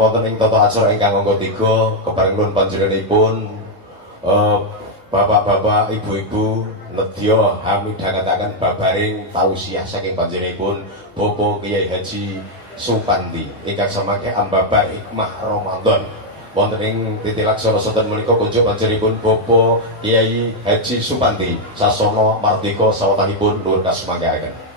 wonten ing tata acara ingkang angka 3 kepareng nuwun panjenenganipun bapak-bapak, ibu-ibu nedya hamidhangetaken babaring tausiah saking panjenenganipun Bapak Kyai Haji Supandi ingkang samangke ambabar hikmah Ramadan wonten ing titi laksana sonten menika kunjuk panjenenganipun Bapak Kyai Haji Supandi sasana mardika sawatanipun nuwun kasumanggahaken.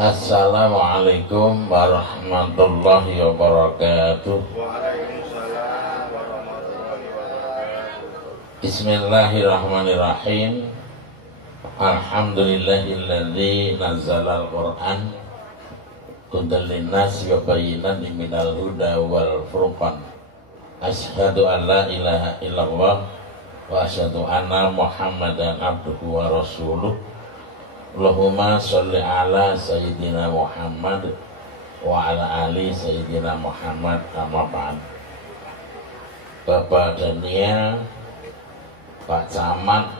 Assalamualaikum warahmatullahi wabarakatuh. Waalaikumsalam warahmatullahi wabarakatuh. Bismillahirrahmanirrahim. Alhamdulillahilladzi nazzala al-Qur'an hudan linnas wa bayyinatin minal huda wal furqan. Asyhadu an la ilaha illallah wa asyhadu anna Muhammadan abduhu wa rasuluh. Allahumma sholli ala Sayyidina Muhammad wa ala ali Sayyidina Muhammad amma ba'd. Bapak Dania, Pak Camat,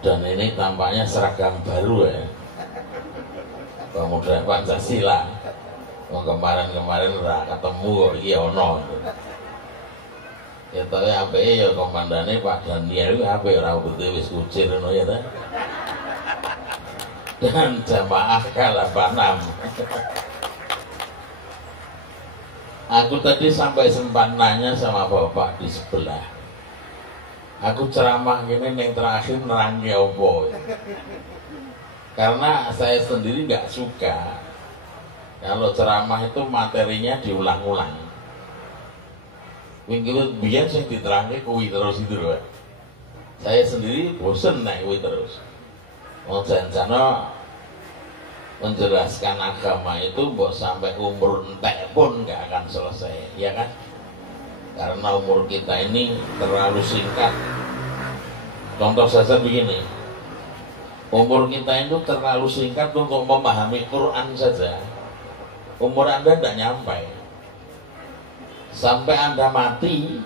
dan ini tampaknya seragam baru ya, pemuda Pancasila. Kemarin-kemarin udah ketemu kok iki ono. Ya tapi apike ya komandane Pak Dania iki apik ora betul wis kucir ngono ya ta. Dan jamaah K86. Aku tadi sampai sempat nanya sama bapak di sebelah. Aku ceramah gini yang terakhir nerangi opo. Karena saya sendiri nggak suka kalau ceramah itu materinya diulang-ulang. Minggu biar saya diterangin kuwi terus itu loh. Saya sendiri bosen naik kuwi terus. Mau janjana menjelaskan agama itu buat sampai umur entek pun nggak akan selesai, ya kan? Karena umur kita ini terlalu singkat. Contoh saja begini, umur kita itu terlalu singkat untuk memahami Quran saja. Umur Anda tidak nyampe. Sampai Anda mati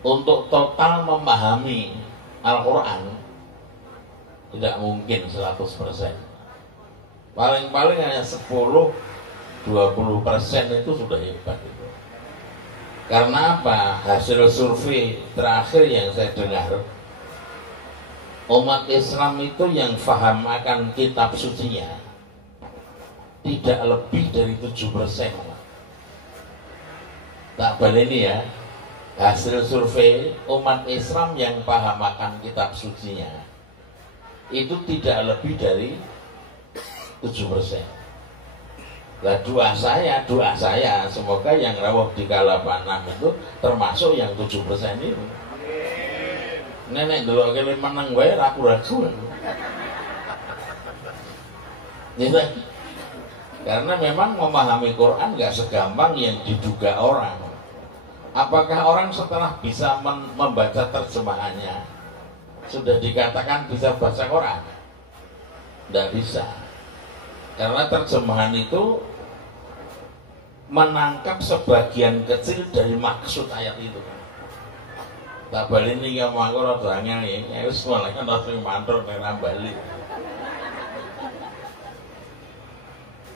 untuk total memahami Al-Quran tidak mungkin 100%. Paling-paling hanya 10-20% itu sudah hebat itu. Karena apa? Hasil survei terakhir yang saya dengar, umat Islam itu yang faham akan kitab sucinya tidak lebih dari 7%. Tak baleni ya, hasil survei umat Islam yang paham akan kitab sucinya itu tidak lebih dari 7%. Nah doa saya semoga yang rawuh di K86 itu termasuk yang 7% itu. Nenek dulu kali menang wae ragu-ragu. Gitu. Karena memang memahami Quran nggak segampang yang diduga orang. Apakah orang setelah bisa membaca terjemahannya sudah dikatakan bisa baca Quran? Tidak bisa. Karena terjemahan itu menangkap sebagian kecil dari maksud ayat itu. Tak balik ini yang mau aku rodanya nih, ya wis malah kan harus mantur nera balik.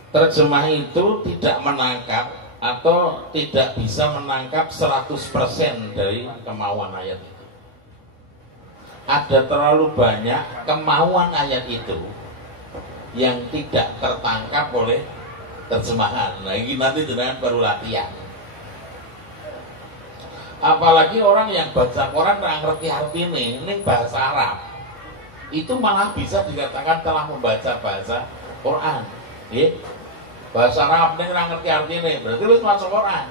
Terjemah itu tidak menangkap atau tidak bisa menangkap 100% dari kemauan ayat itu. Ada terlalu banyak kemauan ayat itu yang tidak tertangkap oleh terjemahan. Nah ini nanti dengan baru latihan. Apalagi orang yang baca Quran nggak ngerti arti ini bahasa Arab, itu malah bisa dikatakan telah membaca bahasa Quran. Bahasa Arab ini nggak ngerti arti ini, berarti lu masuk Quran.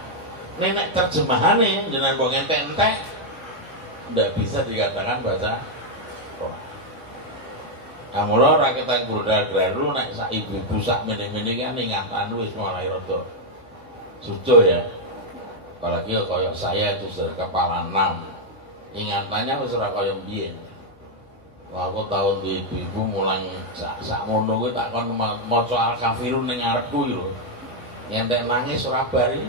Ini terjemahan nih dengan bong ente-ente, tidak bisa dikatakan baca Quran. Mula ora ketang glodal-glaru nek sak ibu-ibu sak mene-mene kan ingatan wis mulai rada sujo ya. Apalagi kaya saya itu sudah kepala 6. Ingatannya wis ora kaya mbiyen. Aku tahun ibu-ibu mulang sak ngono kuwi tak kon maca Al-Kafirun ning ngarepku lho. Ngentek nangis ora bari.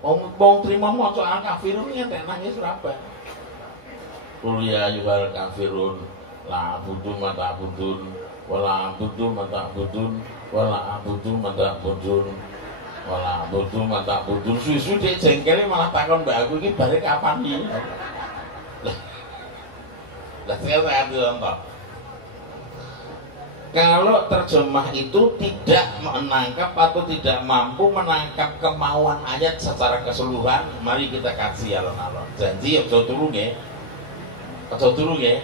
Wong trimo maca Al-Kafirun ngentek nangis ora bari. Qul ya ayyuhal kafirun la a'budu ma ta'budun wala a'budu ma ta'budun wala a'budu ma ta'budun wala a'budu ma ta'budun. Susu dek jengkele malah takon mbak aku iki bare kapan iki. Lah saya contoh. Kalau terjemah itu tidak menangkap atau tidak mampu menangkap kemauan ayat secara keseluruhan, mari kita kasih alon-alon. Janji aja turu nggih. Aja turu nggih.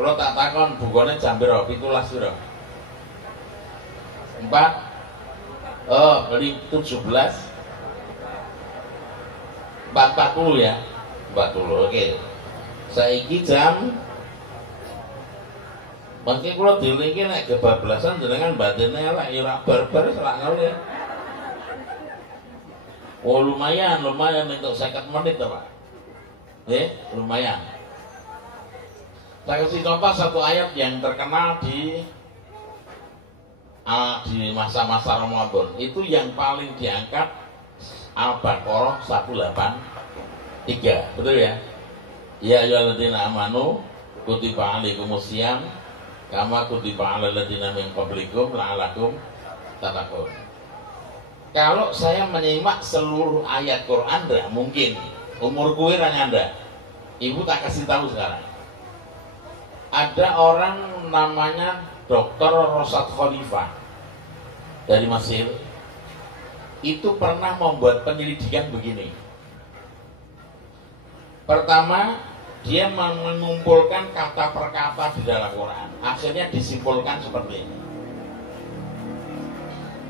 Kalau tak takon bukane jam piro? 17 piro? 4 17 4.40 ya. 40. Oke. Saiki jam mungkin kalau dilingi nek kebablasan jenengan badannya elek ya ora barbar selak ngono ya. Oh lumayan untuk 50 menit to, Pak. Lumayan. Saya kasih contoh satu ayat yang terkenal di masa-masa Ramadan. Itu yang paling diangkat Al-Baqarah 183. Betul ya? Ya ayyuhalladzina amanu kutiba alaikumusiyam kama kutiba alal ladzina min qablikum la'allakum tattaqun. Kalau saya menyimak seluruh ayat Quran tidak mungkin. Umur kuwi ra nyanda. Ibu tak kasih tahu sekarang. Ada orang namanya Dr. Rosad Khalifah dari Mesir. Itu pernah membuat penyelidikan begini. Pertama, dia mengumpulkan kata per kata di dalam Quran. Akhirnya disimpulkan seperti ini.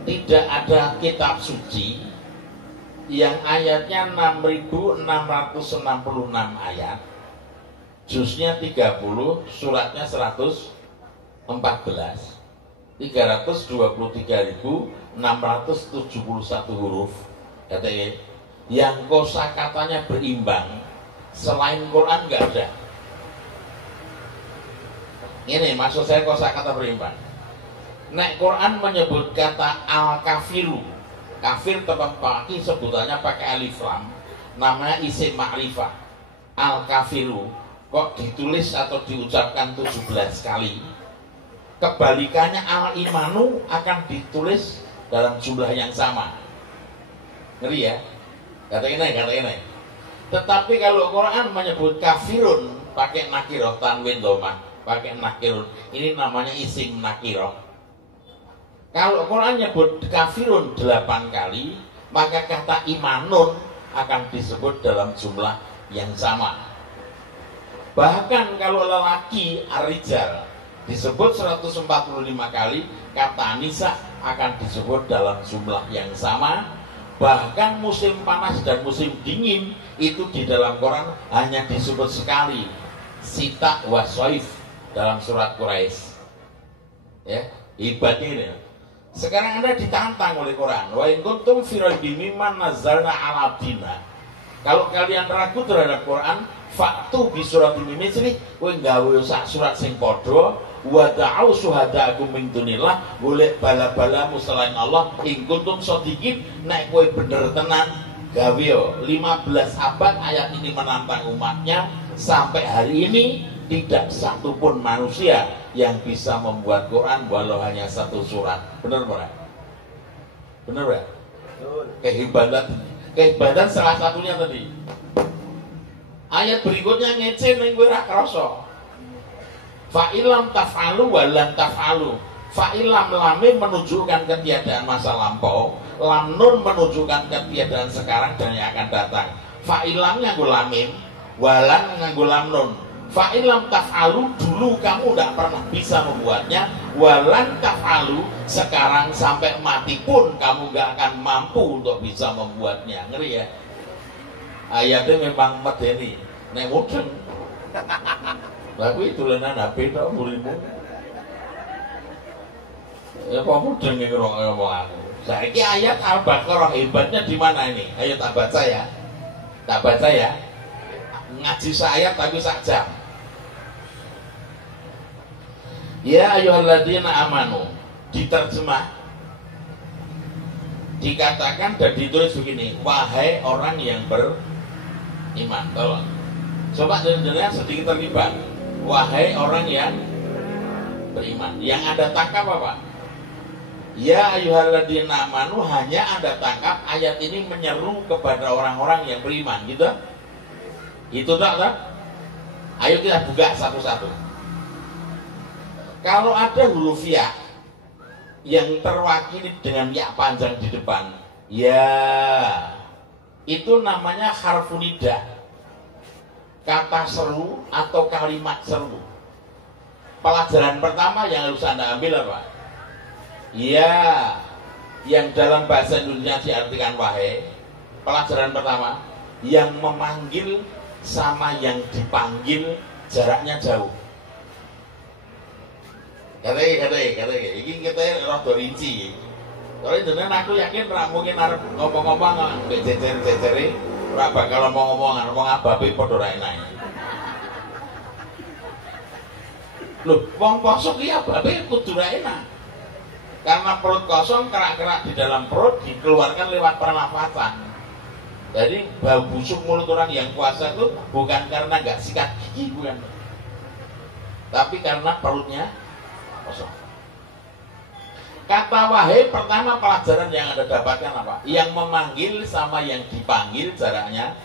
Tidak ada kitab suci yang ayatnya 6.666 ayat, juznya 30, suratnya 114, 323.671 huruf, katanya, yang kosakatanya berimbang. Selain Quran nggak ada. Ini maksud saya kosakata berimbang. Nek Quran menyebut kata al-kafiru, kafir tetap pakai sebutannya pakai alif lam, namanya isim ma'rifah. Al-kafiru kok ditulis atau diucapkan 17 kali. Kebalikannya al-imanu akan ditulis dalam jumlah yang sama. Ngeri ya? Kata ini. Tetapi kalau Quran menyebut kafirun pakai nakiroh tanwin domah, pakai nakirun, ini namanya isim nakiroh. Kalau Quran menyebut kafirun 8 kali, maka kata imanun akan disebut dalam jumlah yang sama. Bahkan kalau lelaki ar-rijal disebut 145 kali, kata nisa akan disebut dalam jumlah yang sama. Bahkan musim panas dan musim dingin itu di dalam Quran hanya disebut sekali, sita wa soif, dalam surat Quraisy. Ya, hebat ini. Sekarang Anda ditantang oleh Quran. Wa in kuntum fi raibin mimma nazzalna 'ala abdina. Kalau kalian ragu terhadap Quran, faktu bi suratin mimithli, kowe gawe sak surat sing padha. Wada'u syuhada'akum min dunillah, golek bala-balamu selain Allah, in kuntum shodiqin, nek kowe bener tenan gawe yo. 15 abad ayat ini menantang umatnya. Sampai hari ini tidak satupun manusia yang bisa membuat Quran walau hanya satu surat. Bener bukan? Bener ya? Kehebatan salah satunya tadi. Ayat berikutnya ngece ning kowe ra krasa. Fa'ilam taf'alu walan taf'alu. Fa'ilam lame menunjukkan ketiadaan masa lampau, lam nun menunjukkan ketiadaan sekarang dan yang akan datang. Fa'ilam nganggo lamim, walan nganggo lam nun. Fa'ilam taf'alu, dulu kamu tidak pernah bisa membuatnya. Walan taf'alu, sekarang sampai mati pun kamu gak akan mampu untuk bisa membuatnya. Ngeri ya? Ayatnya memang medeni, nek mudeng. Tapi dolanan HP tok muridmu. Ya kok mudeng ngomong aku. Saiki ayat Al-Baqarah hebatnya di mana ini? Ayo tak baca ya. Tak baca ya. Ngaji sayat tapi sak jam. Ya ayyuhalladzina amanu, diterjemah dikatakan dan ditulis begini, wahai orang yang beriman. Tolong coba dengar sedikit terlibat. Wahai orang yang beriman. Yang Anda tangkap apa? Ya ayyuhalladzina amanu, hanya Anda tangkap ayat ini menyeru kepada orang-orang yang beriman, gitu? Itu tak? Ayo kita buka satu-satu. Kalau ada huruf ya yang terwakili dengan ya panjang di depan, ya itu namanya harfu nida, kata seru atau kalimat seru. Pelajaran pertama yang harus Anda ambil apa? Ya, yang dalam bahasa Indonesia diartikan wahai. Pelajaran pertama, yang memanggil sama yang dipanggil jaraknya jauh. Kata ini kita roh rinci. Kalau dengan aku yakin mungkin arep ngomong-ngomong mbek jejer-jejere ora bakal ngomong-ngomongan, ngomong ababe padha ra enak. Lho, wong kosong iki ababe kudu ra enak. Karena perut kosong, kerak-kerak di dalam perut dikeluarkan lewat pernafasan. Jadi bau busuk mulut orang yang puasa itu bukan karena nggak sikat gigi, bukan, tapi karena perutnya kosong. Kata wahai pertama pelajaran yang Anda dapatkan apa? Yang memanggil sama yang dipanggil jaraknya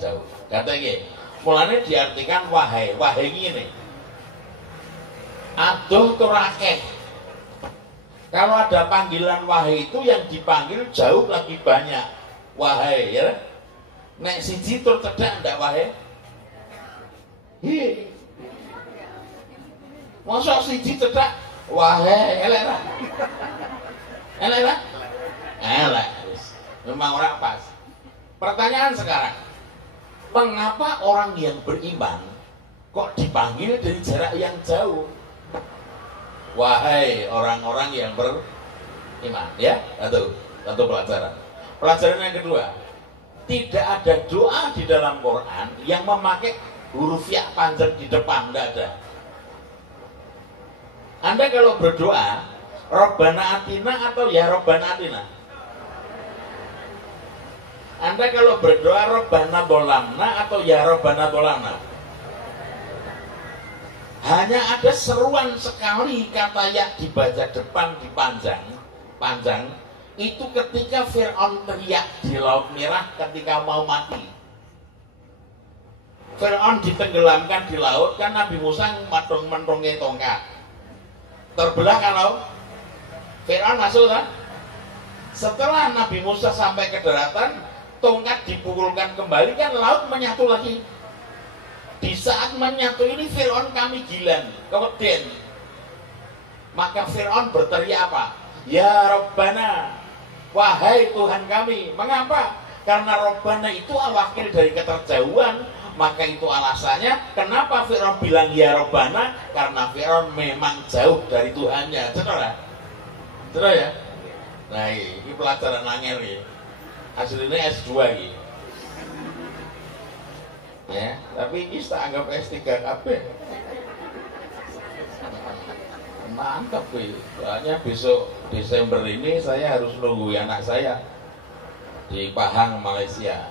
jauh. Kata ini, mulanya diartikan wahai. Wahai ini, aduh turakeh. Kalau ada panggilan wahai itu yang dipanggil jauh lagi banyak. Wahai, ya. Nek siji tur cedak ndak wahai? Hi. Mosok siji cedak wahai elek ra? Elek ra? Elek. Memang ora pas. Pertanyaan sekarang, mengapa orang yang beriman kok dipanggil dari jarak yang jauh? Wahai orang-orang yang beriman, ya? Satu pelajaran. Pelajaran yang kedua, tidak ada doa di dalam Quran yang memakai huruf ya panjang di depan, tidak ada. Anda kalau berdoa, Rabbana atina atau ya Rabbana atina? Anda kalau berdoa Rabbana dolamna atau ya Rabbana dolamna? Hanya ada seruan sekali kata ya dibaca depan dipanjang, itu ketika Fir'aun teriak di Laut Merah ketika mau mati. Fir'aun ditenggelamkan di laut kan Nabi Musa mentongi tongkat. Terbelah kan laut. Fir'aun masuk kan? Setelah Nabi Musa sampai ke daratan, tongkat dipukulkan kembali kan laut menyatu lagi. Di saat menyatu ini Fir'aun kami gilan, keweden. Maka Fir'aun berteriak apa? Ya Rabbana, wahai Tuhan kami. Mengapa? Karena Rabbana itu wakil dari keterjauhan. Maka itu alasannya kenapa Fir'aun bilang ya Rabbana, karena Fir'aun memang jauh dari Tuhannya. Betul ya? Nah ini pelajaran angel ya. Aslinya S2 ini. Ya, tapi ini tak anggap S3 KB. Mantap ya. Soalnya besok Desember ini saya harus nunggu anak saya di Pahang, Malaysia.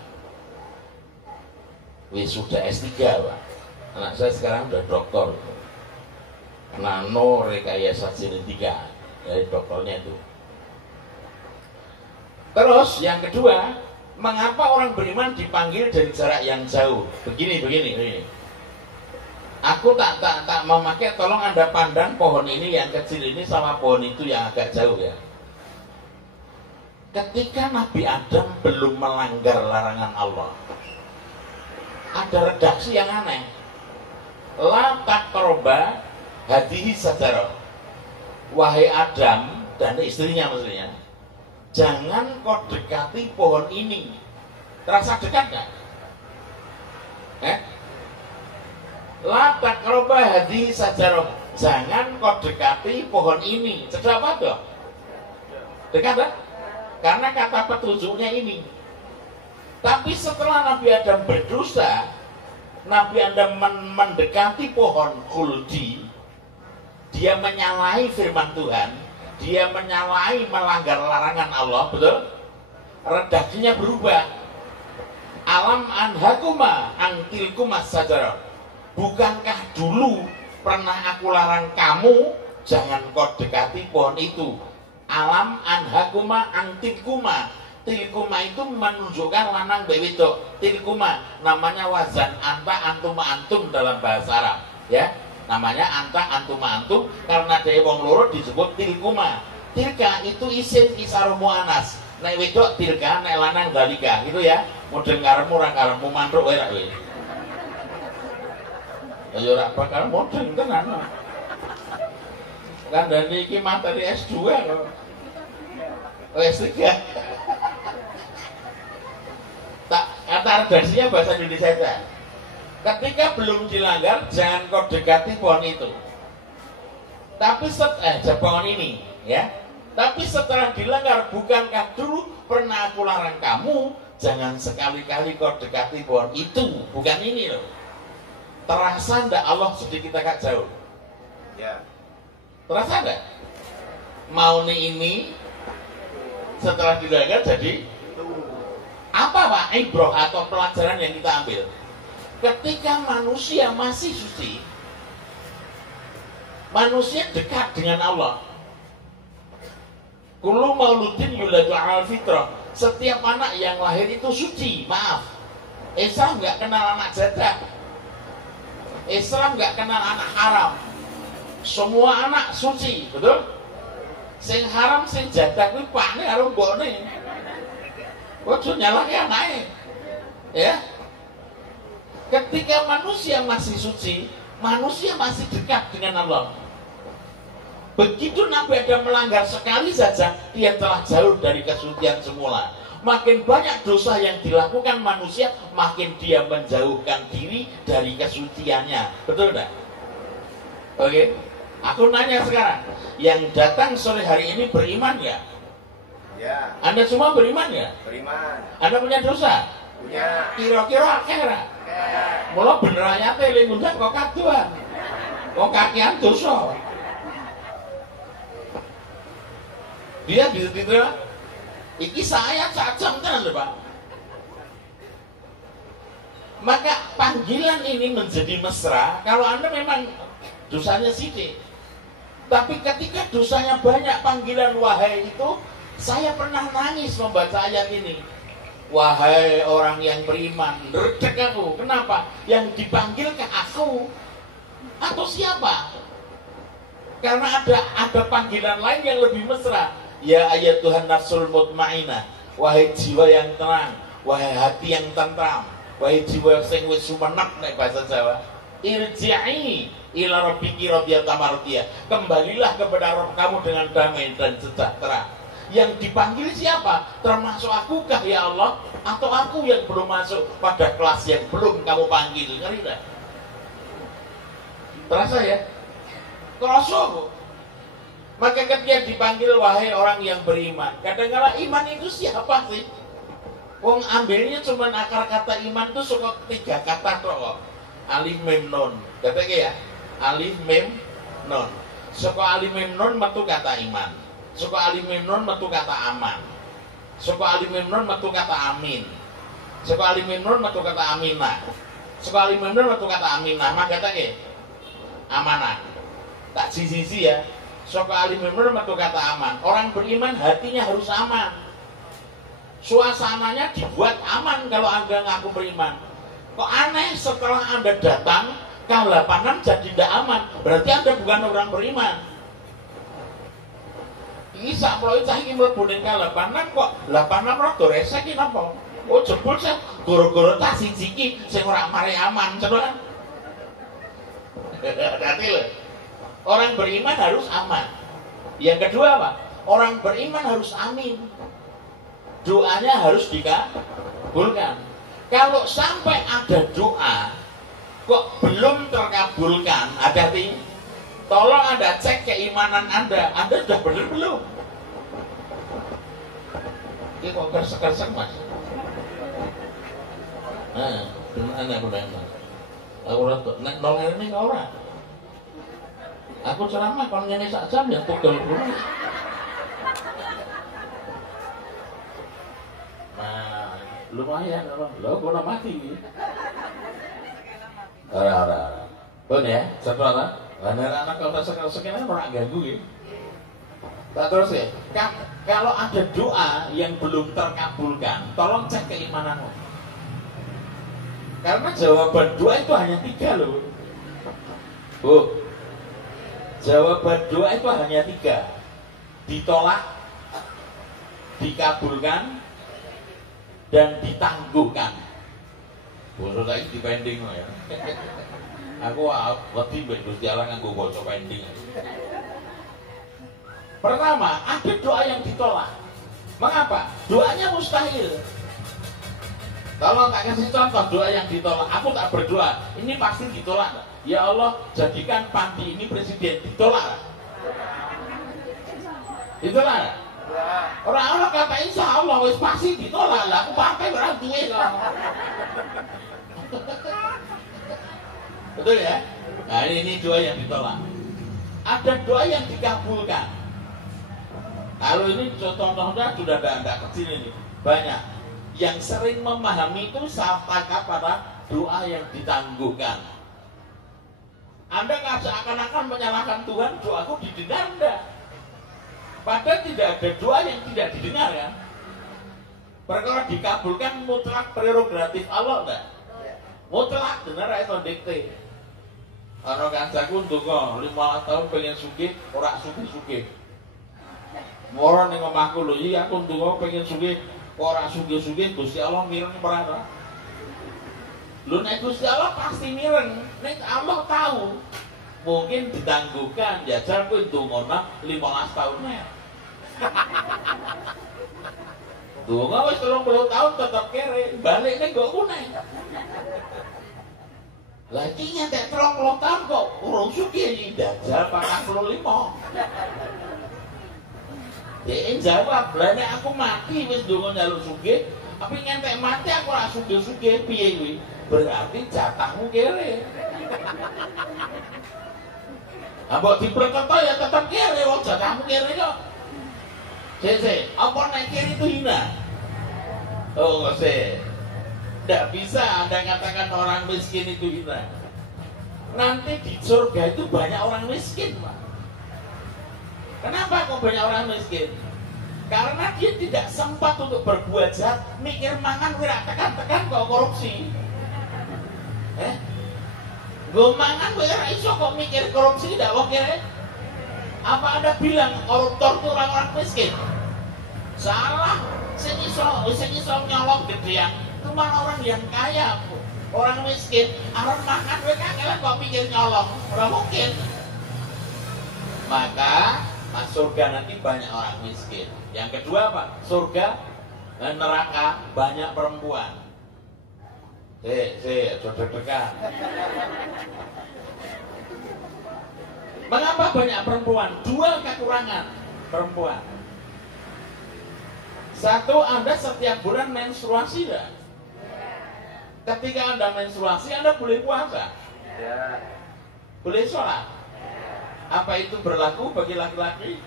Sudah S3 Pak. Anak saya sekarang udah doktor. Nano rekayasa genetika. Dari doktornya itu. Terus yang kedua, mengapa orang beriman dipanggil dari jarak yang jauh? Begini. Aku tak memakai, tolong Anda pandang pohon ini yang kecil ini sama pohon itu yang agak jauh ya. Ketika Nabi Adam belum melanggar larangan Allah, ada redaksi yang aneh. La taqroba hadhihi sajarah. Wahai Adam dan istrinya maksudnya, jangan kau dekati pohon ini. Terasa dekat nggak? La taqrabu hadhihi sajarah. Jangan kau dekati pohon ini. Sudah apa tuh? Dekat kan? Karena kata petunjuknya ini. Tapi setelah Nabi Adam berdosa, Nabi Adam mendekati pohon khuldi, dia menyalahi firman Tuhan, dia menyalahi melanggar larangan Allah, betul? Redaksinya berubah. Alam anhakuma angtilkuma sajarah. Bukankah dulu pernah aku larang kamu jangan kau dekati pohon itu? Alam anhakuma angtilkuma. Tilkuma itu menunjukkan lanang bewito. Tilkuma namanya wazan anta antuma antum dalam bahasa Arab, ya. Namanya anta antuma antum karena dari wong loro disebut tilkuma. Tilka itu isim isar muannas. Nek wedok tilka, nek lanang dalika, gitu ya. Model ngaremu ora karemu mantruk wae ra kowe. Ya ora bakal model tenan. Kandhane iki materi S2 kok. S3. Tak kata redaksinya bahasa Indonesia saja. Ketika belum dilanggar, jangan kau dekati pohon itu. Tapi pohon ini, ya. Tapi setelah dilanggar, bukankah dulu pernah aku larang kamu jangan sekali-kali kau dekati pohon itu? Bukan ini loh. Terasa ndak Allah sedikit agak jauh? Ya. Terasa ndak? Mau nih ini setelah dilanggar jadi apa Pak ibrah atau pelajaran yang kita ambil? Ketika manusia masih suci, manusia dekat dengan Allah. Kullu mauludin yuladu al fitrah. Setiap anak yang lahir itu suci. Maaf, Islam nggak kenal anak jadah. Islam nggak kenal anak haram. Semua anak suci, betul? Sing haram, sing jadah kuwi pakne karo mbokne. Ojo nyalahke anake. Ya. Ketika manusia masih suci, manusia masih dekat dengan Allah. Begitu Nabi Adam melanggar sekali saja, dia telah jauh dari kesucian semula. Makin banyak dosa yang dilakukan manusia, makin dia menjauhkan diri dari kesuciannya. Betul enggak? Oke. Aku nanya sekarang, yang datang sore hari ini beriman ya? Ya. Anda semua beriman ya? Beriman. Anda punya dosa? Punya. Kira-kira akeh ra? Mula bener ayate ling ngundang kok kaduan. Kok kakian dosa. Dia bisa diterima. Iki saya cacam tenan lho, Pak. Maka panggilan ini menjadi mesra kalau Anda memang dosanya sidik. Tapi ketika dosanya banyak, panggilan wahai itu, saya pernah nangis membaca ayat ini. Wahai orang yang beriman, redek aku. Kenapa? Yang dipanggil ke aku atau siapa? Karena ada panggilan lain yang lebih mesra. Ya ayat Tuhan nafsul mutmainah, wahai jiwa yang tenang, wahai hati yang tentram, wahai jiwa yang wis sumenep nek bahasa Jawa. Irji'i ila rabbiki radiyatan mardiyah. Kembalilah kepada Rabb kamu dengan damai dan sejahtera. Yang dipanggil siapa? Termasuk akukah ya Allah? Atau aku yang belum masuk pada kelas yang belum kamu panggil? Ngeri tak? Terasa ya? Terasa kok. Maka ketika dipanggil wahai orang yang beriman, kadang-kadang iman itu siapa sih? Wong ambilnya cuma akar kata iman itu suka 3 kata kok. Alif mim nun. Katanya ya, alif mim nun. Suka alif mim nun metu kata iman. Suka alif mim nun metu kata aman. Suka alif mim nun metu kata amin. Suka alif mim nun metu kata aminah. Suka alif mim nun metu kata aminah. Maka katanya amanah. Tak sisi ya. Suka alif mim nun metu kata aman. Orang beriman hatinya harus aman. Suasananya dibuat aman kalau Anda ngaku beriman. Kok aneh setelah Anda datang K86 jadi tidak aman, berarti Anda bukan orang beriman. Ini sakploe cah iki mlebu ning K86 kok 86 rada resek iki napa? Oh jebul saya goro-goro tas siji iki sing ora mari aman, coba. Hati lho. Orang beriman harus aman. Yang kedua apa? Orang beriman harus amin. Doanya harus dikabulkan. Kalau sampai ada doa kok belum terkabulkan, hati-hati. Tolong Anda cek keimanan Anda sudah benar belum? Ini kok kersek-kersek mas? Nah, benar benar. Aku rasa, nol ini kau orang. Aku ceramah kalau nyanyi sak jam ya tugel dulu. Nah, lumayan lo gua mati. Ora. Bon ya, setelah anak kalau sekian orang ganggu ya. Tak terus ya. Kalau ada doa yang belum terkabulkan, tolong cek keimananmu. Karena jawaban doa itu hanya 3 loh. Bu, jawaban doa itu hanya 3. Ditolak, dikabulkan, dan ditangguhkan. Bosok saya dipending ya. Aku lebih baik Gusti Allah nganggo bosok pending. Pertama, ada doa yang ditolak. Mengapa? Doanya mustahil. Kalau tak kasih contoh doa yang ditolak, aku tak berdoa, ini pasti ditolak. Ya Allah, jadikan Pandi ini presiden, ditolak. Ditolak. Orang-orang kata insya Allah, wis pasti ditolak lah. Aku pakai berarti lah. Betul ya? Nah ini doa yang ditolak. Ada doa yang dikabulkan. Kalau ini contoh-contohnya sudah tidak kecil ini, banyak. Yang sering memahami itu salah tangkap pada doa yang ditangguhkan. Anda nggak seakan-akan menyalahkan Tuhan, doaku didengar enggak? Padahal tidak ada doa yang tidak didengar kan? Perkara dikabulkan mutlak prerogatif Allah enggak? Mutlak bener itu dikte. Ana kancaku ndonga 15 tahun pengen sugih, ora sugih-sugih. Moro ning omahku lho, iki aku ndonga pengen sugih, ora sugih-sugih, Gusti Allah mireng ora. Lho nek Gusti Allah pasti mireng, nek Allah tahu. Mungkin ditangguhkan, jajal kowe ndongana 15 tahunnya. Donga wis 30 tahun tetep kere, balik ning nggo kuneh. Lagi nyentek 30 tahun kok urung sugih iki dajal 45. Dia jawab, lah nek aku mati wis ndonga njaluk sugih, tapi nyentek mati aku ora sugih-sugih piye kuwi? Berarti jatahmu kere. Ambok diperkata ya tetap kere, wong jatahmu kere kok. Sik, apa nek kere itu hina? Oh, sik. Tidak bisa Anda katakan orang miskin itu hina. Nanti di surga itu banyak orang miskin, Pak. Kenapa kok banyak orang miskin? Karena dia tidak sempat untuk berbuat jahat, mikir mangan wira tekan-tekan kok korupsi. Gue mangan wira iso kok mikir korupsi tidak kok kira. Apa Anda bilang koruptor itu orang-orang miskin? Salah. Sing iso nyolong gedean itu malah orang yang kaya, orang miskin. Arep makan wae kangelan kok mikir nyolong, ora mungkin. Maka masuk surga nanti banyak orang miskin. Yang kedua apa? Surga dan neraka banyak perempuan. Sudah dekat. Mengapa banyak perempuan? Dua kekurangan perempuan. Satu, Anda setiap bulan menstruasi tidak? Ketika Anda menstruasi, Anda boleh puasa? Ya. Boleh sholat? Apa itu berlaku bagi laki-laki?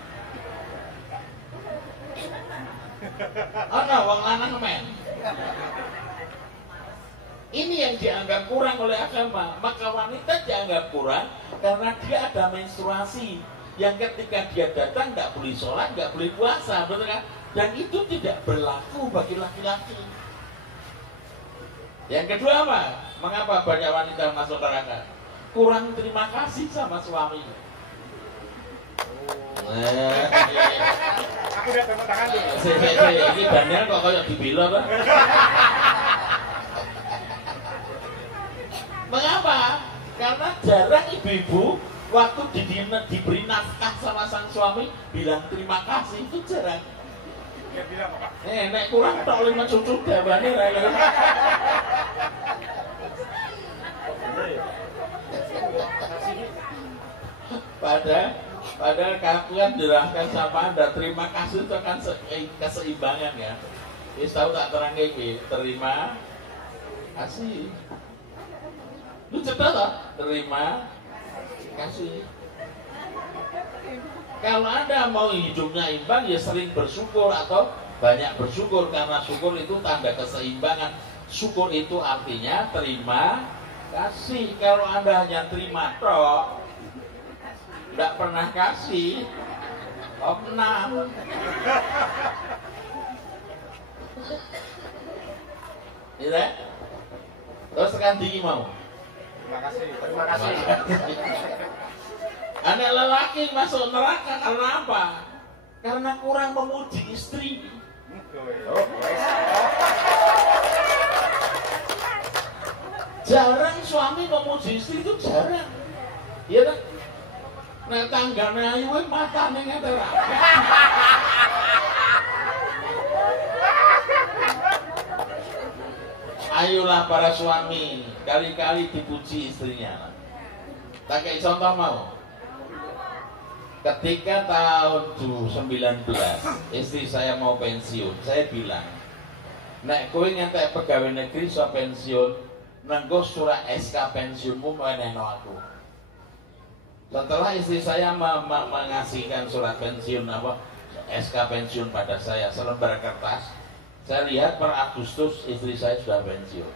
Wong lanang men. Ini yang dianggap kurang oleh agama. Maka wanita dianggap kurang karena dia ada menstruasi. Yang ketika dia datang nggak boleh sholat, nggak boleh puasa, betul kan? Dan itu tidak berlaku bagi laki-laki. Yang kedua apa? Mengapa banyak wanita masuk neraka? Kurang terima kasih sama suami. Aku udah tepuk tangan tuh. Ini Daniel kok kayak dibela kan? Mengapa? Karena jarang ibu-ibu waktu diberi nafkah sama sang suami bilang terima kasih, itu jarang. Dia bilang apa? Nek kurang tak 5 cucu gawane ra. Padahal kakuan dirahkan sama Anda. Terima kasih itu kan keseimbangan ya. Wis tahu tak terang iki, terima kasih. Lu cepat toh? Terima kasih. Kalau Anda mau hidupnya imbang ya sering bersyukur atau banyak bersyukur, karena syukur itu tanda keseimbangan. Syukur itu artinya terima kasih. Kalau Anda hanya terima tok, tidak pernah kasih, opnam. Iya? Terus tekan tinggi mau. Terima kasih. Terima kasih. Anak lelaki masuk neraka karena apa? Karena kurang memuji istri. Jarang suami memuji istri, itu jarang. Iya kan? Nek tanggane ayu wae matane ngene ra. Ayolah para suami, kali-kali dipuji istrinya. Tak kayak contoh mau. Ketika tahun 2019 istri saya mau pensiun, saya bilang, nek kowe ngantek pegawai negeri so pensiun, nengko surat SK pensiunmu meneno aku. Setelah istri saya mengasihkan surat pensiun SK pensiun pada saya, selembar kertas, saya lihat per Agustus istri saya sudah pensiun.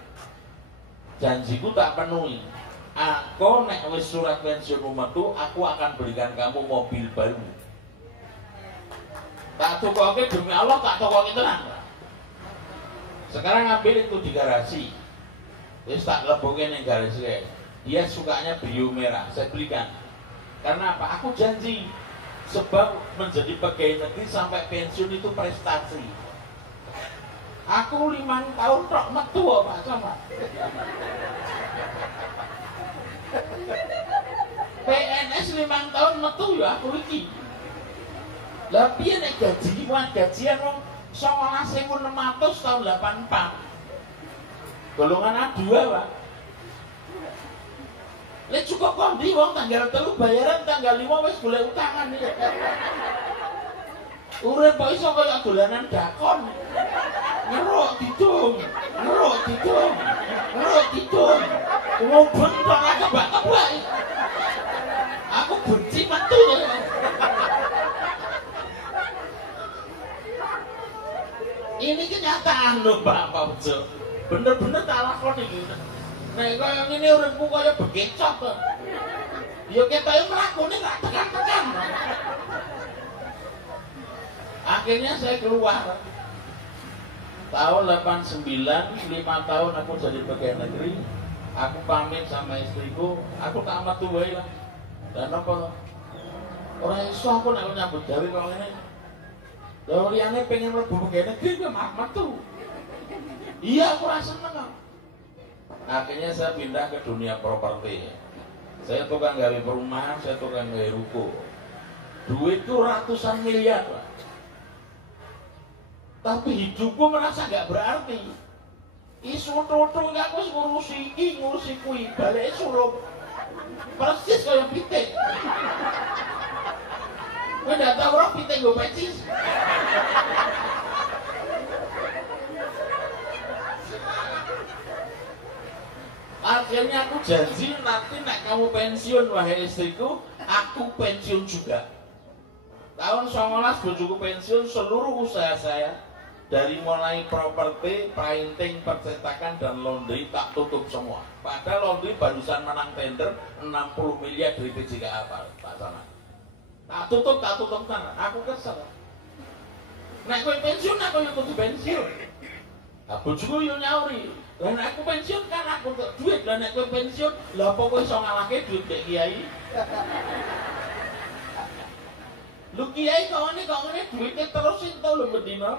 Janjiku tak penuhi. Aku nek wis surat pensiunmu metu, aku akan berikan kamu mobil baru. Tak tukoke demi Allah, tak tukoke tenang. Sekarang ambil itu di garasi. Wis tak leboke ning garasi. Dia sukanya biru merah, saya belikan. Karena apa? Aku janji. Sebab menjadi pegawai negeri sampai pensiun itu prestasi. Aku 5 tahun tok metu Pak sama. PNS 5 tahun metu ya aku iki. Lah piye nek gaji gajian wong 19.600 tahun 84. Golongan A2, Pak. Lek cukup kondi wong tanggal 3 bayaran, tanggal 5 wis golek utangan iki. Urip kok iso kaya dolanan dakon. Ngeruk didung, ngeruk didung, ngeruk didung. Ngoben kok ora kebak-kebak. Aku benci metu. Ini kenyataan lho Pak Ojo. Bener-bener tak lakoni iki. Nek kaya ngene uripku kaya begecok to. Ya ketoke mlakune gak tekan-tekan. Akhirnya saya keluar. Tahun 89, 5 tahun aku jadi pegawai negeri. Aku pamit sama istriku, aku tak metu wae lah. Dan apa? Ora iso aku nek nyambut gawe kok ngene. Lah liyane pengen mlebu pegawai negeri kok metu. Iya, aku rasa seneng. Akhirnya saya pindah ke dunia properti. Saya tukang gawe perumahan, saya tukang gawe ruko. Duitku ratusan miliar, Pak. Tapi hidupku merasa gak berarti. Isu toto gak aku ngurusi iki, ngurusi kui, balik suruh persis kaya pitik. Kowe ndak tau ora pitik nggo pecis. Akhirnya aku janji nanti nek kamu pensiun wahai istriku, aku pensiun juga. Tahun 19 bojoku pensiun, seluruh usaha saya dari mulai properti, painting, percetakan dan laundry tak tutup semua. Padahal laundry barusan menang tender 60 miliar dari PJKA Pak Sana. Tak tutup sana. Aku kesel. Nek kowe pensiun, aku yo kudu pensiun. Lah bojoku yo nyauri. Lah nek aku pensiun kan aku untuk duit. Lah nek kowe pensiun, lah apa kowe iso ngalahke duit Dek Kiai? Lu Kiai kok ngene duitnya terusin tau lho bendina.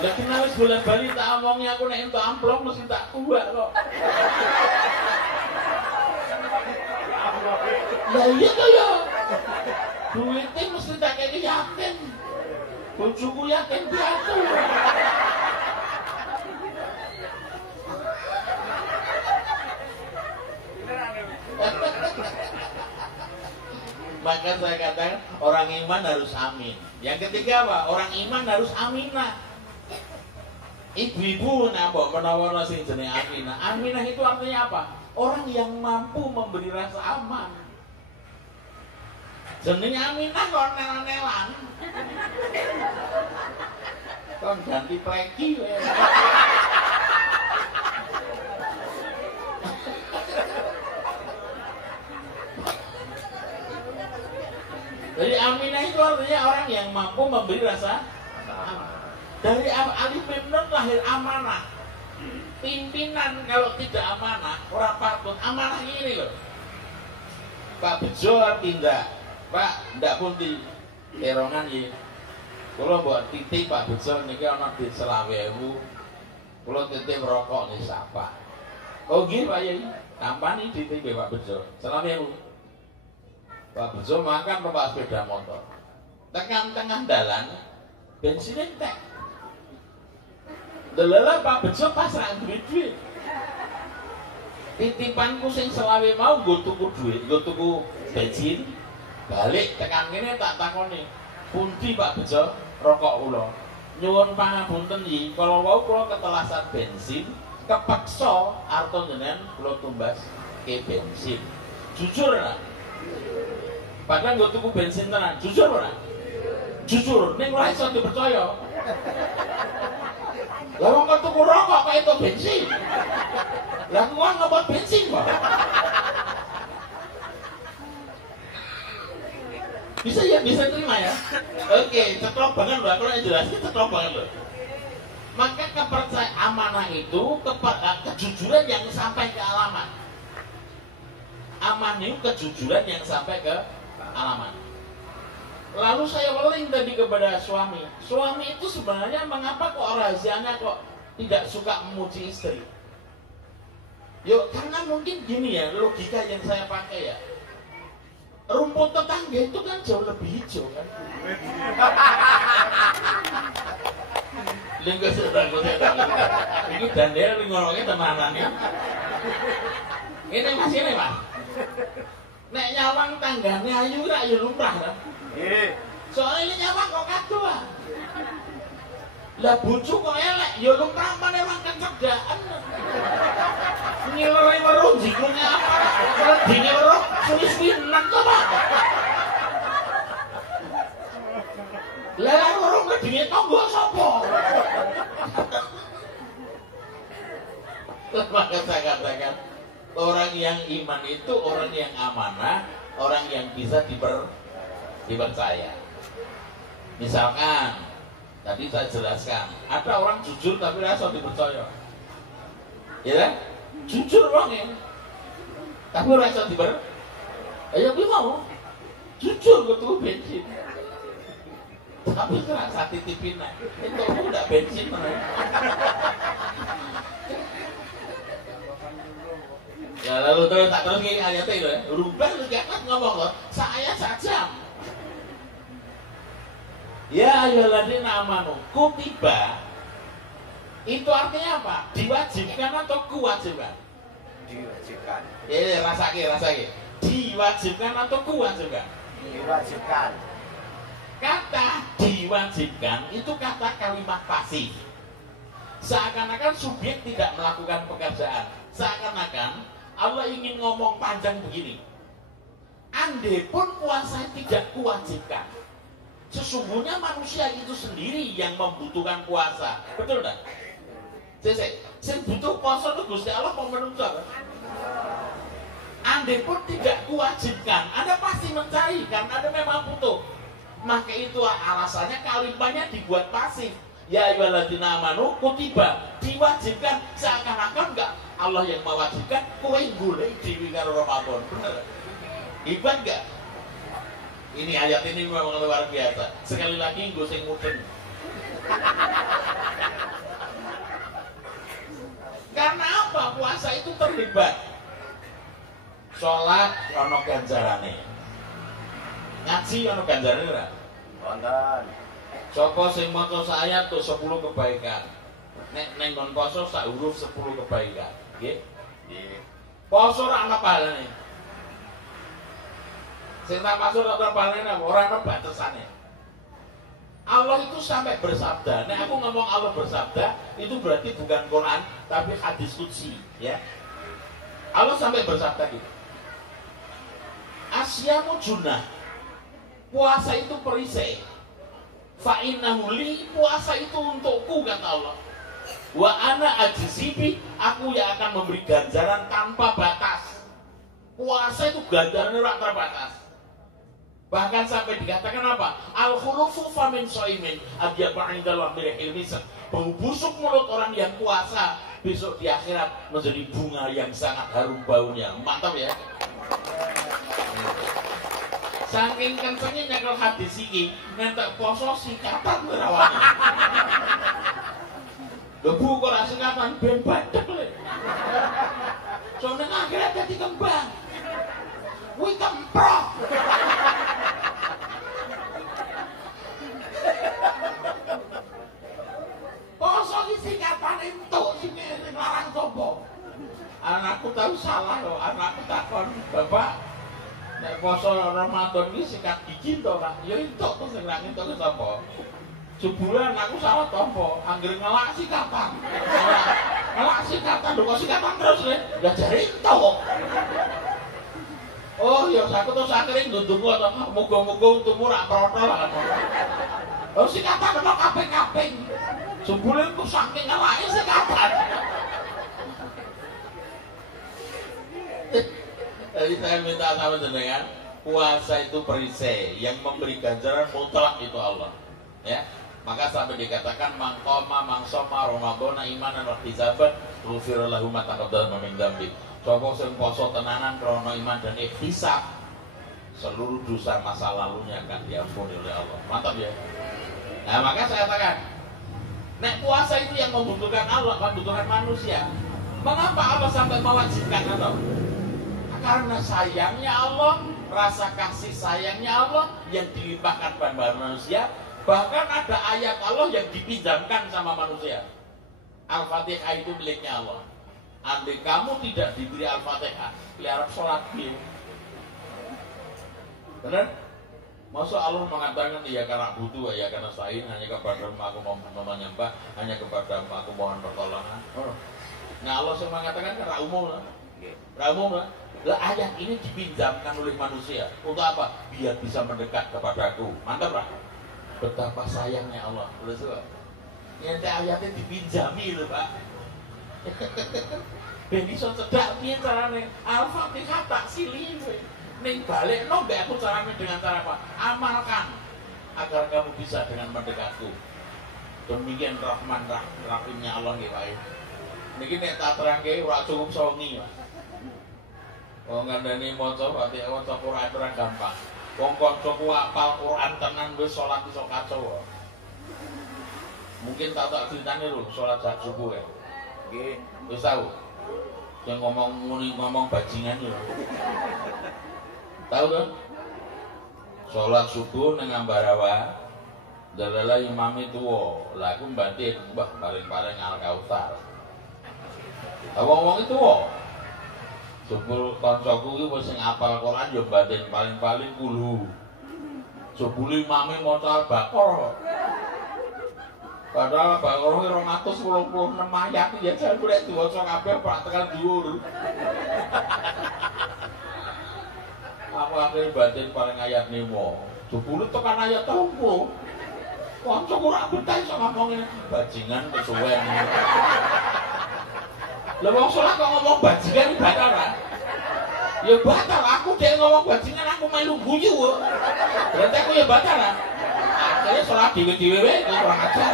Lah kena wis bulan bali tak omongi aku nek entuk amplop mesti tak kuwak kok. Lah iya to ya. Duitnya mesti tak kaya yatim. Bojoku yatim piatu. Maka saya katakan orang iman harus amin. Yang ketiga apa? Orang iman harus aminah. Ibu-ibu napa menawa sing jenenge aminah. Aminah itu artinya apa? Orang yang mampu memberi rasa aman. Jenenge aminah kok nel-nelan. Kon ganti pleki wae. Jadi aminah itu artinya orang yang mampu memberi rasa aman. Dari alif mim nun lahir amanah. Pimpinan kalau tidak amanah, orang patut amanah ini loh. Pak Bejo tindak, Pak ndak pun di kerongan ya. Kalau buat titik Pak Bejo niki ana di 20.000. Kalau titip rokok nih siapa? Oh gini Pak Yai, kampanye titik Pak Bejo 20.000. Pak Bejo makan numpak sepeda motor. Tekan tengah dalan bensin entek. Delala Pak Bejo pasrah duit-duit. Titipanku sing 20 mau nggo tuku duit, nggo tuku bensin. Balik tekan kene tak takoni, "Pundi Pak Bejo rokok kula?" Nyuwun pangapunten nggih, kalau wau kula ketelasan bensin, kepeksa arto jenengan kula tumbas ke bensin. Jujur ora? Padahal nggo tuku bensin tenan, jujur ora? Jujur, ning ora iso dipercaya. Lah wong kok tuku rokok kok itu bensin. Lah uang ngebot bensin kok. Bisa ya, bisa terima ya. Oke, cetrok banget loh, kalau jelasin cetrok banget loh. Maka kepercayaan amanah itu kejujuran yang sampai ke alamat. Amanah itu kejujuran yang sampai ke alamat. Lalu saya weling tadi kepada suami. Suami itu sebenarnya mengapa kok rahasianya kok tidak suka memuji istri? Yuk, karena mungkin gini ya, logika yang saya pakai ya. Rumput tetangga itu kan jauh lebih hijau kan. Linggo sedang ini dandel ngomongnya tenanan ya. Ini masih ini Mas. Nek nyawang tanggane ayu ra ya lumrah kan. Soalnya nyawang kok kadua. Lah bojo kok elek ya lumrah meneh wong kecerdaan. Ngilere weruh jikune apa? Redine weruh suwi-suwinan to, Pak. Lah weruh redine tangga sapa? Maka saya katakan orang yang iman itu orang yang amanah, orang yang bisa dipercaya. Misalkan tadi saya jelaskan, ada orang jujur tapi rasa dipercaya, ya kan? Jujur orangnya, tapi rasa dipercaya. Ayo gue mau jujur ke tuh bensin, tapi rasa titipin itu udah bensin mana? Ya lalu terus tak terus kayak ayatnya itu ya, rubah lu jangan ngomong loh, saya saja. Ya ayyuhalladzina amanu kutiba itu artinya apa? Diwajibkan atau kewajiban? Diwajibkan. Rasake. Diwajibkan atau kewajiban? Diwajibkan. Kata diwajibkan itu kata kalimat pasif. Seakan-akan subjek tidak melakukan pekerjaan. Seakan-akan Allah ingin ngomong panjang begini. Andai pun puasa tidak kewajiban, sesungguhnya manusia itu sendiri yang membutuhkan puasa. Betul tak? Saya butuh puasa itu Gusti Allah mau menunjuk. Andai pun tidak kewajiban, Anda pasti mencari karena Anda memang butuh. Maka itu alasannya kalimatnya dibuat pasif. Ya ayyuhalladzina amanu kutiba, diwajibkan. Seakan-akan enggak Allah yang mewajibkan, kowe golek dhewe karo Ramadan. Bener? Hebat enggak? Ini ayat ini memang luar biasa. Sekali lagi nggo sing mudeng. Karena apa? Puasa itu terlibat. Sholat ono ganjarane. Ngaji ono ganjarane ora? Wonten. Sapa sing maca ayat tuh 10 kebaikan. Nek ning kon poso sak huruf 10 kebaikan. Nggih. Nggih. Poso ora ana pahalane. Sing tak maksud ora paling ora ana batasane. Allah itu sampai bersabda. Nek aku ngomong Allah bersabda, itu berarti bukan Quran, tapi hadis qudsi, ya. Allah sampai bersabda gitu. Asyamu junah. Puasa itu perisai. Fa innahu li, puasa itu untukku kata Allah. Wa ana ajzibi, aku yang akan memberi ganjaran tanpa batas. Puasa itu ganjarannya ora terbatas. Bahkan sampai dikatakan apa? Al-khulufu famin soimin adyaba indallah birihil misal. Bau busuk mulut orang yang puasa besok di akhirat menjadi bunga yang sangat harum baunya. Mantap ya. Saking kencengnya nyekel hadis iki, ngentek poso sikatan terawane. Lebu kok ora sikatan ben badhek le. Soalnya akhirat dadi kembang. Wih kemprok. Poso iki singkatan entuk sing larang sapa? Anakku tahu salah loh, anakku takon, "Bapak, nek poso Ramadan iki sikat gigi to, Pak?" Ya entuk to sing nang entuk ki sapa? Sebulan aku salah tompo, anggere ngelak sikatan. Ngelak sikatan lho kok sikatan terus le. Lah jare entuk. Oh ya aku terus akhirnya ndundungku to, muga-muga untukmu rak protol lah. Oh sikatan kena kaping-kaping. Sebulan ku saking ngelake sikatan. Jadi saya minta sama jenengan, puasa itu perisai, yang memberi ganjaran mutlak itu Allah. Ya, maka sampai dikatakan mangkoma mangsoma Ramadana imanan wa ihtisaban ghufira lahu ma taqaddama min dzambi. Sapa sing poso tenanan krana iman dan ihtisab, seluruh dosa masa lalunya akan diampuni oleh Allah. Mantap ya. Nah, maka saya katakan, nek puasa itu yang membutuhkan Allah, membutuhkan manusia. Mengapa Allah sampai mewajibkan atau? Karena sayangnya Allah, rasa kasih sayangnya Allah yang dilimpahkan pada manusia. Bahkan ada ayat Allah yang dipinjamkan sama manusia. Al-Fatihah itu miliknya Allah. Andai kamu tidak diberi Al-Fatihah, lihat sholat dia. Benar? Masa Allah mengatakan ya karena butuh, ya karena sain, hanya kepada aku mau menyembah, hanya kepada aku mohon pertolongan. Nah Allah semua mengatakan karena umum lah. Karena umum lah. Lah ayat ini dipinjamkan oleh manusia. Untuk apa? Biar bisa mendekat kepadaku. Mantap lah. Betapa sayangnya Allah. Betul. Yang ayatnya dipinjami loh Pak. Ben iso cedak piye carane? Al-Fatihah tak silih kowe. Ning balekno mbek aku carane dengan cara apa? Amalkan agar kamu bisa dengan mendekatku. Demikian Rahman Rahimnya Allah nggih Pak. Niki nek tak terangke ora cukup sawengi, Pak. Wong ngandani maca Fatihah maca Quran ora gampang. Wong kancaku apal Quran tenan wis salat iso kacau. Mungkin tak ceritane lho salat subuh ya. Nggih, wis tahu. Yang ngomong bajingan lho. Tahu kan? Salat subuh nang Ambarawa, dalala imam itu lah aku mbatin, mbah paling-paling Al-Kautsar. Wong-wong itu Jebul kancaku iki wis sing apal Quran ya mbatin paling-paling 10. Jebul imame maca Al-Baqarah. Padahal Al-Baqarah 286 ayat ya jan golek diwaca kabeh pak tekan dhuwur. Aku akhir batin paling ayat 5. Jebul tekan ayat 30. Kancaku ora betah iso ngomongin bajingan kesuwen. Lah wong salat kok ngomong bajingan batal ra? Ya batal, aku dhek ngomong bajingan aku melu guyu. Berarti aku ya batal ra? Akhirnya salat dhewe-dhewe wae kok kurang ajar.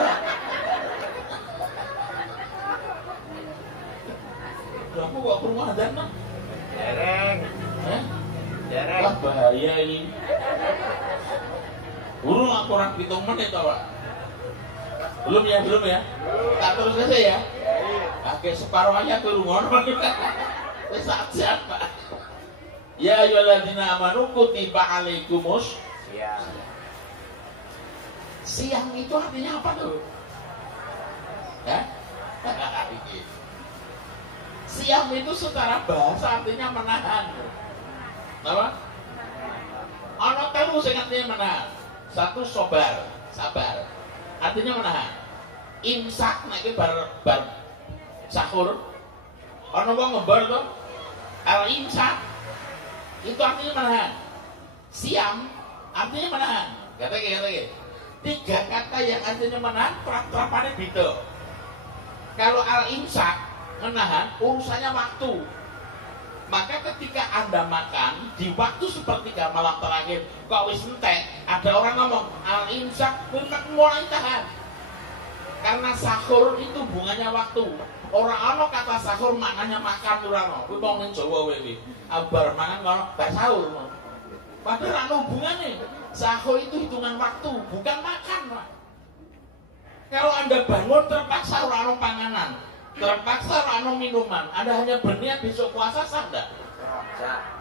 Lah aku kok krungu adzan mah? Dereng. Dereng. Wah bahaya ini. Urung aku orang 7 menit to, Pak. Belum ya? Tak terus aja ya. Oke, separuh ayat turun ngono. Wis sajak, Pak. Ya ayyuhalladzina amanu kutiba alaikumus Siang. Siang itu artinya apa tuh? Ya? Siang itu secara bahasa artinya menahan. Apa? Ana telu sing artinya menahan. Satu sabar. Artinya menahan. Imsak nek bar sahur. Ana wong ngembar to. Al imsak itu artinya menahan. Siam artinya menahan. Kata. Tiga kata yang artinya menahan terapane beda. Kalau al imsak menahan urusannya waktu. Maka ketika Anda makan di waktu sepertiga malam terakhir kok wis entek, ada orang ngomong al-imsak mulai tahan. Karena sahur itu hubungannya waktu. Orang ana kata sahur maknanya makan ora ono. Kuwi wong ning Jawa kowe abar mangan kono bar sahur. Padahal ana hubungannya. Sahur itu hitungan waktu, bukan makan, Pak. Kalau Anda bangun terpaksa ora ono panganan, terpaksa anu minuman, Anda hanya berniat besok puasa sah enggak?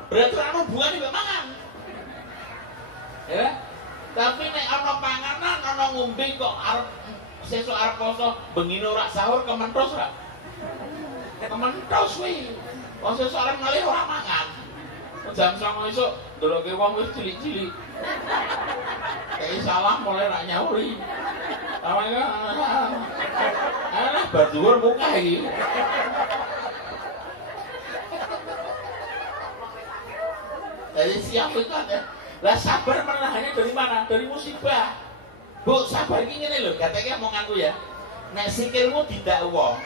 Berarti anu hubungan juga mangan. Ya? Tapi nek ana panganan, ana ngombe kok arep sesuk arep poso, bengine ora sahur kementos ora? Kementos kuwi. Wong sesuk arep ngalih ora mangan. Jam 09.00 esuk ndoloke wong wis cilik-cilik. Kayak salah mulai rak nyauri. Namanya berjuur muka ini. Dari siap itu ada. Lah sabar menahannya dari mana? Dari musibah. Bu, sabar ini loh. Katanya omonganku ya. Nek sikilmu tidak uang.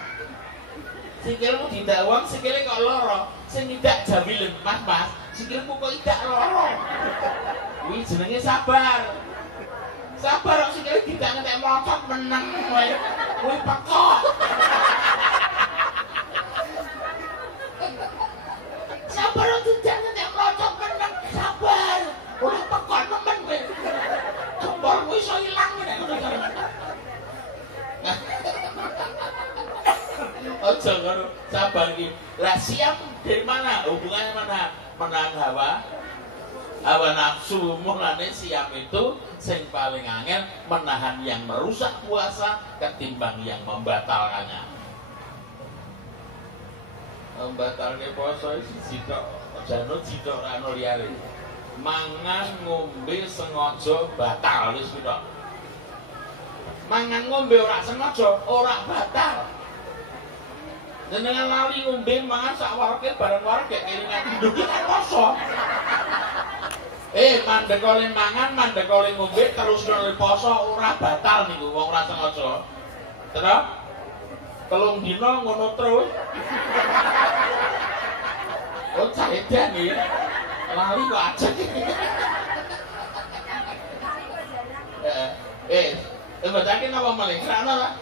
Sikilmu tidak uang, sikilnya kok loro. Sing tidak jamilen, mas. Sikilmu kok tidak loro. Wih, jenenge sabar. Sabar kok sikile tidak ngetek motor meneng kowe. Kowe pekok. Sabar kok tidak ngetek motor meneng, sabar. Ora pekok nemen kowe. Jempolmu iso ilang nek ngono jare. Ojo ngono, sabar iki. Lah siap dari mana? Hubungannya mana? Menahan hawa nafsu. Mulane siap itu sing paling angel menahan yang merusak puasa ketimbang yang membatalkannya. Membatalkan puasa siji tok, jano jidok ora ono liyane. Mangan ngombe sengaja batal wis kuwi tok. Mangan ngombe ora sengaja ora batal. Jenengan lali ngombe mangan sak wareke bareng wareke kelingan nduk kan poso. Mandekole mangan, mandekole ngombe terus nang poso ora batal niku wong ora sengaja. Terus telung dina ngono terus. Oh, caedan iki. Lali kok ajek. Bacake napa maling? Karena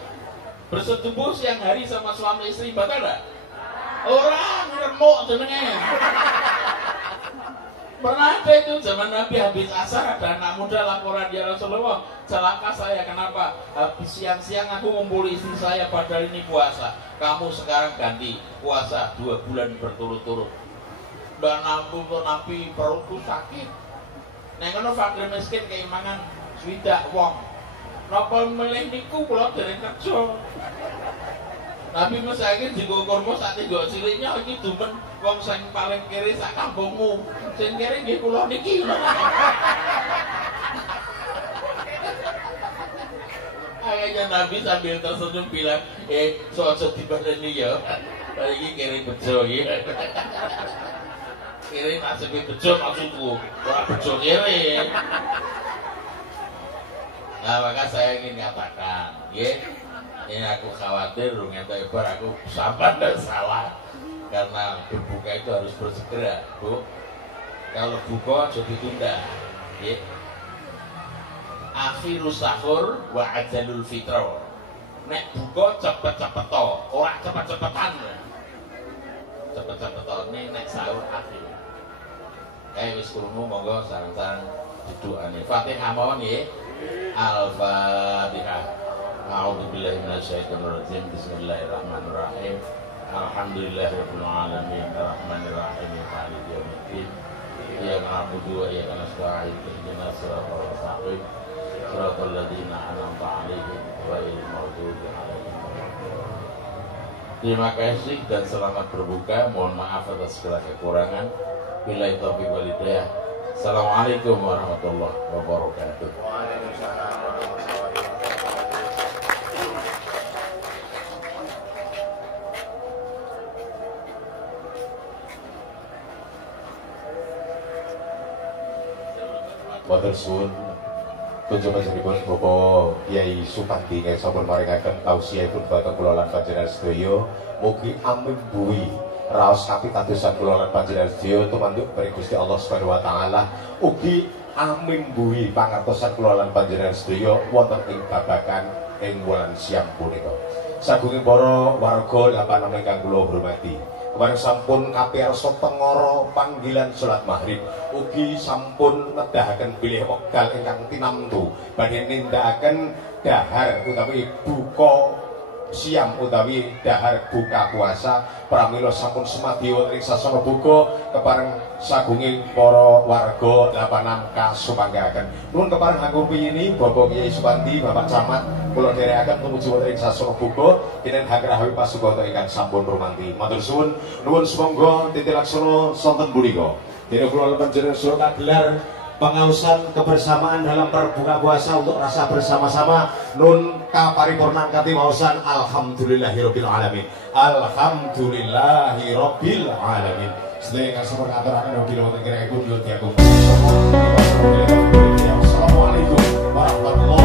bersetubuh siang hari sama suami istri batal enggak? Orang remuk jenenge. Pernah ada itu zaman Nabi habis asar ada anak muda laporan dia Rasulullah, celaka saya kenapa? Habis siang-siang aku ngumpul istri saya padahal ini puasa. Kamu sekarang ganti puasa 2 bulan berturut-turut. Dan Nabi perutku sakit. Nek ngono fakir miskin keimangan swidak wong. Napa melih niku kula dereng kerja. Nabi mesake dikukurmu sak tiga ciliknya iki dumen wong sing paling kiri sak kampungmu. Sing kiri nggih kula niki. Akhirnya Nabi sambil tersenyum bilang, so-so dibaleni ya. Iki kiri bejo ya. Kiri nasibnya bejo maksudku, ora bejo kiri. Nah, maka saya ingin katakan, ini aku khawatir ngetok ibar aku sabar dan salah karena berbuka itu harus bersegera, Bu. Kalau buka jadi tunda, akhirus sahur wa ajalul fitro. Nek buka cepet-cepet to, ora cepet-cepetan. Cepet-cepet to, ini nek sahur akhir. Wis krungu monggo sareng-sareng didoani. Fatihah mawon nggih. Al-Fatihah. A'udzubillahi minasyaitonir rajim. Bismillahirrahmanirrahim. Alhamdulillahirabbil alamin. Arrahmanirrahim. Maliki yaumiddin. Iyyaka na'budu wa iyyaka nasta'in. Ihdinas siratal mustaqim. Shiratal ladzina an'amta 'alaihim ghairil maghdubi 'alaihim. Terima kasih dan selamat berbuka. Mohon maaf atas segala kekurangan. Billahi taufiq wal hidayah. Assalamualaikum warahmatullahi wabarakatuh. Waalaikumsalam warahmatullahi wabarakatuh. Matur suwun kunjung panjenenganipun Bapak Kyai Supanti ingkang sampun maringaken tausiahipun dhateng kula lan panjenengan sedaya mugi amin buwi raos kapitadosan kula lan panjenengan sedaya tumanduk beri Gusti Allah Subhanahu wa taala ugi amin buwi pangertosan kula lan panjenengan sedaya wonten ing babagan ing wulan siam punika. Sagunging para warga lampahan ingkang kula hormati, kemarin sampun kapiyarsa tengara panggilan salat maghrib ugi sampun nedahaken bilih wekdal ingkang tinamtu badhe nindakaken dahar utawi buka siam utawi dahar buka puasa pramila sampun semadya wonten ing sasana buka kepareng sagunging para warga lampahan kasumanggahaken. Nuwun kepareng kanggo piyini Bapak Kyai Supanti, Bapak Camat kula dherekaken tumuju wonten ing sasana buka dinten Hagrahawi Pasugata ingkang sampun rumanti. Matur suwun, nuwun sumangga titilaksana sonten punika. Dene kula panjenengan sedaya kagelar pengausan kebersamaan dalam berbuka puasa untuk rasa bersama-sama nun kaparipurnan katiwausan alhamdulillahirabbil alamin. Alhamdulillahirabbil alamin. Sedaya kasepun aturaken ugi wonten kirangipun nyuwun diagung. Assalamualaikum warahmatullahi